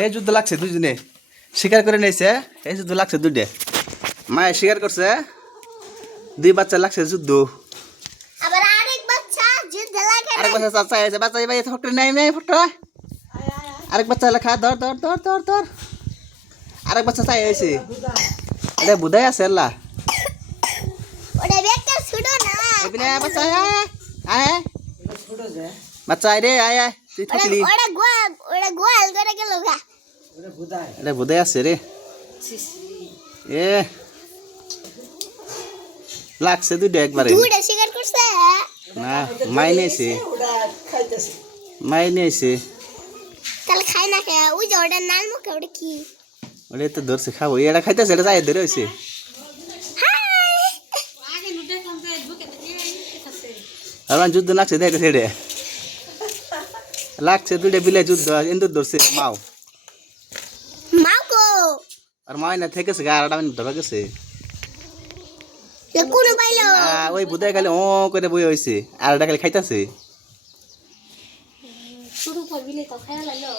এই যুদ্ধ লাগছে দুজনে শিকার করে নিয়েছে। এই যুদ্ধ লাগছে দুইটা মায়ের শিকার করছে, দুই বাচ্চা লাগছে যুদ্ধ। আবার আরেক বাচ্চা যুদ্ধ লাগে আরেক বাচ্চা চাচা আছে, বাচ্চা ভাই ফটো নাই নাই ফটো। আরেক বাচ্চা লেখা ধর ধর ধর ধর ধর। আরেক বাচ্চা চাই আছে, এটা বুধাই আছে আল্লাহ। ওটা বেটা ছুড়ো না। এবিনে বাচ্চা আয় আয় বাচ্চা আয় রে আয় আয় তুই থাকলি। ওটা গোয়াল করে গেল গা। এটা বুধাই আছে রে। এ লাগছে দুইটা একবারে। দুইটা শিকার করছে না মাই নিয়েছে, মাই নিয়েছে। তাহলে খাই না খায় ওই যে ওটা নাল মুখে ওটা কি ওটা তো ধরছে খাবো, এটা খাইতেছে, এটা যাই ধরে হয়েছে। আমার যুদ্ধ লাগছে দেখে ছেড়ে লাগছে দুইটা বিলে যুদ্ধ ইন্দুর ধরছে মাও মাকো আর মাই না থেকেছে গা আড়া মিনিট ধরা গেছে। কোন পাইলো ওই বুধাই খালি ও করে বই হয়েছে আর এটা খালি খাইতেছে। শুরু করবিলে তো খায়া লাগলো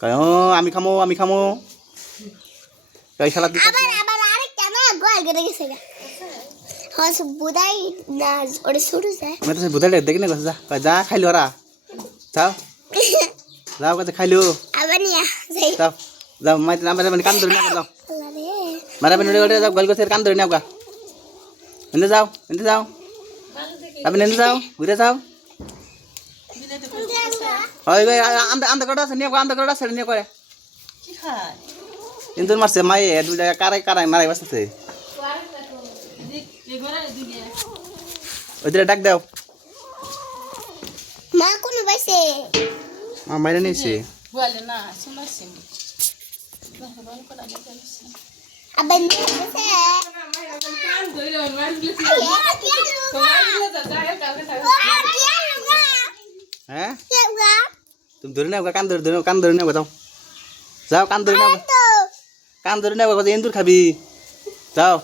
কয় ও আমি খামো আমি খামো কই শালা তুই আবার আবার আরেকটা না গোয়াল করে গেছে গা। হস বুদাই না ওটা শুরু যায় আমি তো বুধাই দেখি না যা কয় যা খাইলো ওরা যাও যাও কাছে খাইলো আবার নিয়া যাই যাও যাও মাই না মানে কান ধরে না যাও আরে মারা বেন ওটা যাও গল গছে কান ধরে নাও গা এনে যাও আপনি এনে যাও ঘুরে যাও। ওই ভাই আন্দা কটা আছে নিয়ে আন্দা কটা আছে নিয়ে করে কি খায় কিন্তু মারছে মাই দুইটা কারাই কারাই মারাই বসতেছে। ওই দিকে ডাক দাও মা কোন বাইছে মা মাইরে নিয়েছে বলে না শুনছি আবার নিয়ে গেছে হ্যাঁ তুমি ধরে নাও কান ধরে কান ধরে নাও যাও যাও কান ধরে নাও কান ধরে নাও কত ইন্দুর খাবি যাও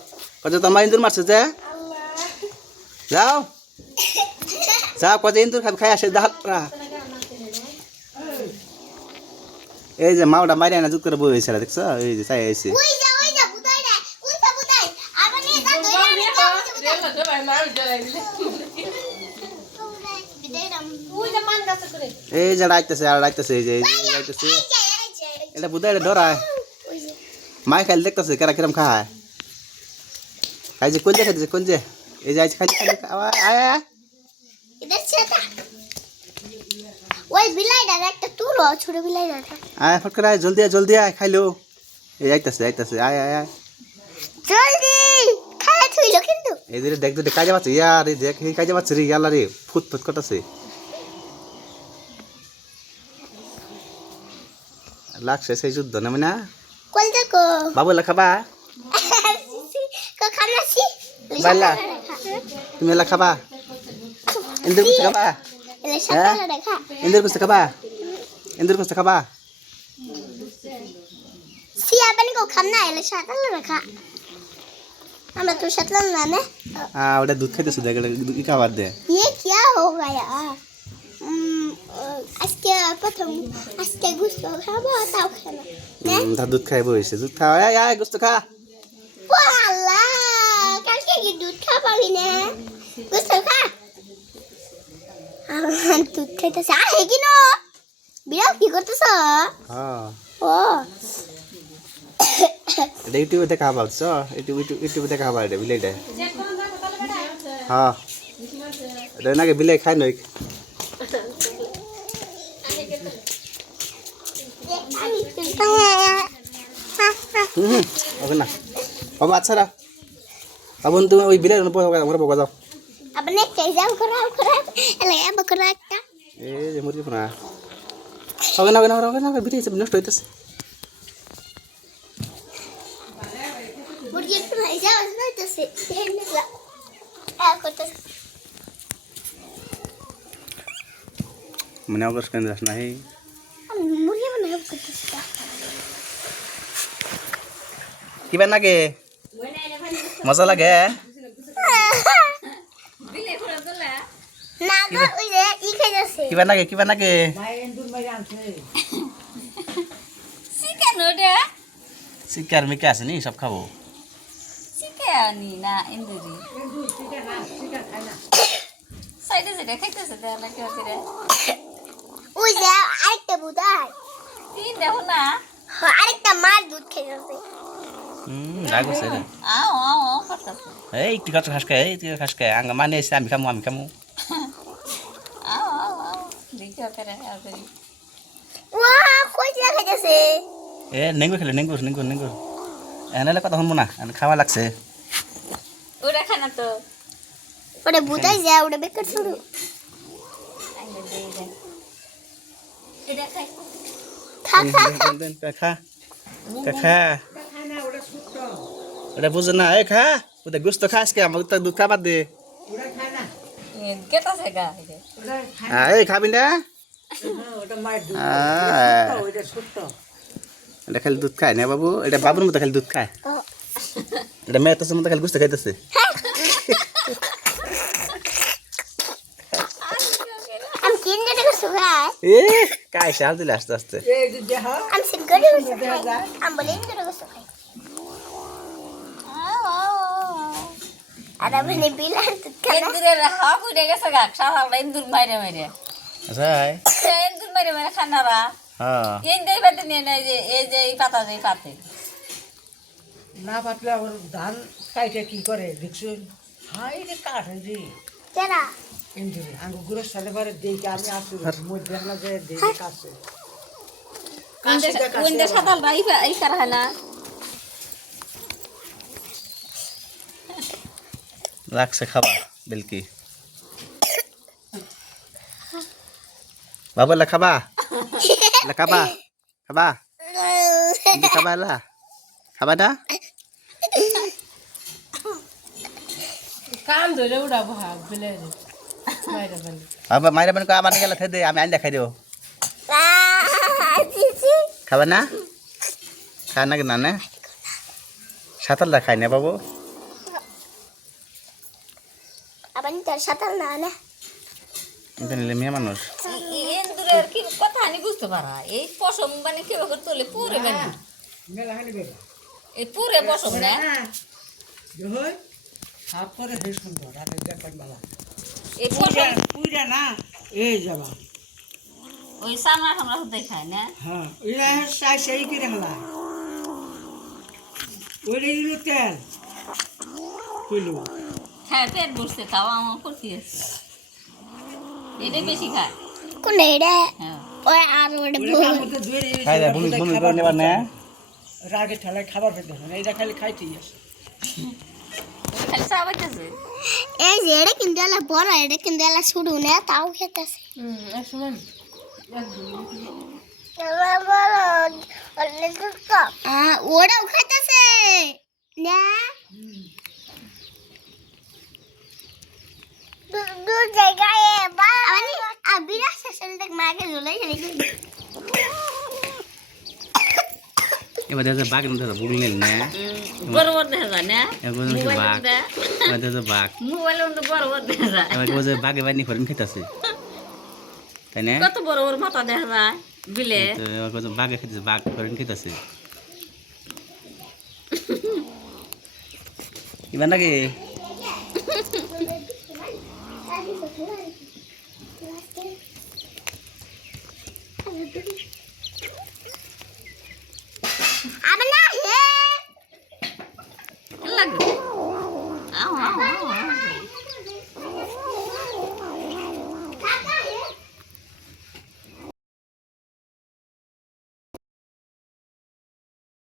কত তোমার ইন্দুর মারছে যে যাও যাও কত ইন্দুর খাবি খাই আসে দাঁড়া। এই যে মাওটা মারি না জুত করে বই হয়েছে দেখছো এই যে চাই আছে এই যে রাইতেছে আর রাইতেছে এই যে রাইতেছে এটা বুধাই ডরায় মাই খাইলে দেখতেছে কেরা কিরম খায় খাই যে কোন যে খাইতেছে কোন যে এই যে খাই আয় ওই বিলাইটা একটা তুলো ছোট বিলাইটা আয় ফট করে আয় জলদি আয় খাইলো এই আইতাছে আইতাছে আয় আয় আয় জলদি খায় থইলো কিন্তু এই যে দেখ দেখ কাজে পাচ্ছে ইয়ার এই দেখ কাজে পাচ্ছে রে ইয়ালা রে ফুট ফুট করতেছে লাগছে সেই যুদ্ধ নামে না কল দেখো বাবু খাবা কা খানাছি বাইলা তুমি এলা খাবা ইন্দুর কুস্তে খাবা এলে সাথে দেখা ইন্দুর কুস্তে খাবা ইন্দুর কুস্তে খাবা সিয়া বানি কো খানা এলে সাথে দেখা আমরা তো সাথে না না ওটা দুধ খাইতেছে দেখ দুধ খাবার দে ये क्या हो गया আজকে প্রথম আজকে গুস্ত খাবো তাও খানা তা দুধ খাইবো হয়েছে দুধ খাওয়া আয় আয় গোস্ত খা ওয়ালা কালকে কি দুধ খাবি না গুস্ত খা দুধ খাইতেছে আর হে কি নো বিরাও কি করতেছ হ্যাঁ ও এটা ইউটিউবে দেখা পাচ্ছ ইউটিউবে দেখা পাই এটা বিলেইটা হ্যাঁ এটা নাকি বিলাই খাই নই ওকে না বাবা আচ্ছা রা তখন তুমি ওই বিলাই আমরা বকা যাও আপনি কে যাও করা এলে এব করা একটা এই যে মুরগি না হবে না হবে না বিলাই নষ্ট হইতেছে মুরগি ফ্রাই যাও হইতেছে হেন না করতেছে মানে অবশ্য কেন যাস নাই মুরগি বানাবো করতেছে কিবা লাগে মজা লাগে না গো ওই যে ই খাইতেছে কিবা লাগে শিকার মিকে আছে নি সব খাবো শিখে আনি না ইন্দুরি সাইডে যেটা খাইতেছে দেখ না কেউ রে ওই যে আরেকটা বুদাই তিন দেখো না আরেকটা মাছ দুধ খেয়েছে রাগছে রে আও আও আও করতেছে এই তুই কত খাস খায় এই তুই খাস খায় আঙ্গা মানে এসে আমি খামু আও আও আও দেখি করে আও করি ওয়া কই যা খাইতেছে এ নেঙ্গুর খেলে নেঙ্গুর এনালে কথা শুনবো না খাওয়া লাগছে ওরা খানা তো ওরে বুদাই যা ওরে বেকার শুরু আইনে দে দে এটা খাই খা খা খা খা ওটা বুঝে না এ খা ওটা গোস্ত খাস কে আমাকে তো দুধ খাবার দে কেটাছে গা এটা এই খাবি না এটা খালি দুধ খায় না বাবু এটা বাবুর মতো খালি দুধ খায় এটা মেয়ে তোর মতো খালি গোস্ত খাইতেছে আমি কিনে দেখো সুগার এ কাই শাল দিলে আস্তে আস্তে আমি সিন করে আমি বলে ইন্দুর দেখো সুগার আর আমি বিলান তো ইন্দুরে রাহা কইরে গেছে গা সারা ইন্দুর মাইরে মাইরে আচ্ছা ইন্দুর মাইরে মাইরে খানারা হ্যাঁ ইন্দুর পাতে নিয়ে নাই যে এই যে এই পাতা যে পাতে না পাতলে আবার ধান কাইটে কি করে দেখছেন হাই রে কাঠে রে কেনা ইন্দ্রি আঙ্গু গুরু সালে বারে দেখে আমি আসি মধ্যে দেখলা যে দেখে কাছে কোনটা সাদাল রাই এই করা হয় না লাগছে খাবা বিলকি বাবা লা খাবা খাবা খাবা লা খাবা না কাম ধরে উড়াবো হাত বেলে রে মাইরা বলে বাবা মাইরা বান আমার নিয়ে গেলে দে আমি আইন দেখাই দেবো খাবা না খা না কেন না সাঁতার দা খাই না বাবু আবার তোর সাতাল না না কিন্তু নিলে মেয়ে মানুষ ইন্দুরের কি কথা আমি বুঝতে পারা এই পশম মানে কি করে তোলে পুরে বানি মেলা হানি বেবা এই পুরে পশম না দেখই সাপ করে হে সুন্দর রাতে দেখন বালা এই পশম পুইরা না এই যাবা ওই সামনা সামনা হতে খায় না হ্যাঁ ইরা সাই সেই কি রাখলা ওরে ইলো তেল কইলো হ্যাঁ পেট বসতে তাও আমার করতে আছে এটা বেশি খায় কোন রে হ্যাঁ ওই আর ওরে ওরে কাম মধ্যে ধরে খাই দে ভূমি ভূমি করে নেবার না রাগে ঠেলায় খাবার পেতে না এইটা খালি খাইতেই আছে ওই খালি চাবাইতেছে এই যে এটা কিন্তু এলা বড় এটা কিন্তু এলা শুরু না তাও খেতেছে শুনুন ওরাও খাইতেছে না দু জায়গায় বিরাট শেষে দেখ মাকে ঝুলাই এবার দেখা বাঘ দেখা বুগল নেই না বড় দেখা যায় না এবার বাঘ এবার দেখা বাঘ মোবাইলে কিন্তু বড় দেখা যায় এবার বলছে বাঘ এবার নি ফরিন খেতেছে তাই না কত বড় বড় মাথা দেখা যায় বিলে তো এবার বলছে বাঘে খেতেছে বাঘ ফরিন খেতেছে এবার নাকি আবার না লাগে আও আও আও